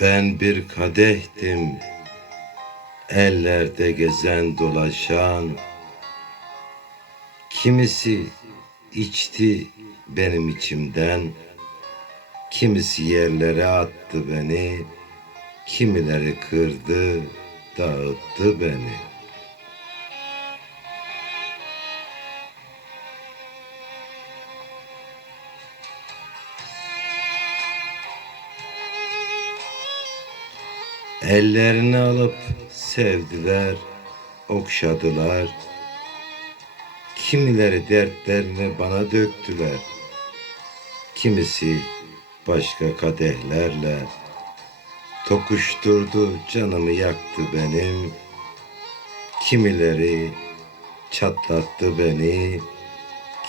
Ben bir kadehtim, ellerde gezen dolaşan. Kimisi içti benim içimden, kimisi yerlere attı beni, kimileri kırdı, dağıttı beni. Ellerini alıp sevdiler, okşadılar. Kimileri dertlerini bana döktüler. Kimisi başka kadehlerle tokuşturdu, canımı yaktı benim. Kimileri çatlattı beni,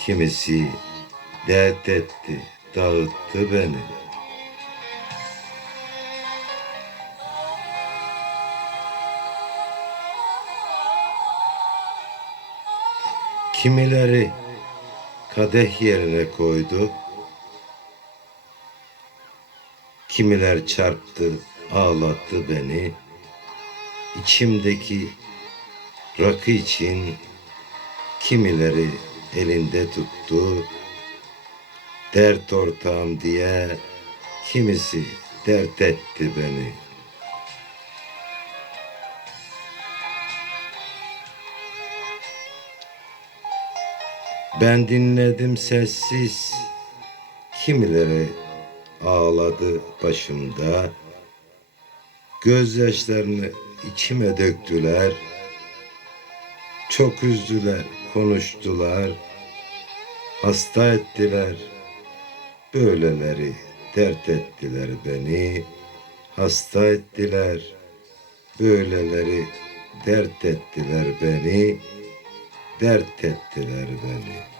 kimisi dert etti, dağıttı beni. Kimileri kadeh yerine koydu. Kimiler çarptı, ağlattı beni. İçimdeki rakı için kimileri elinde tuttu. Dert ortağım diye kimisi dert etti beni. Ben dinledim sessiz, kimileri ağladı başımda. Gözyaşlarını içime döktüler. Çok üzdüler, konuştular. Hasta ettiler. Böyleleri dert ettiler beni. Hasta ettiler. Böyleleri dert ettiler beni. Dert ettiler beni.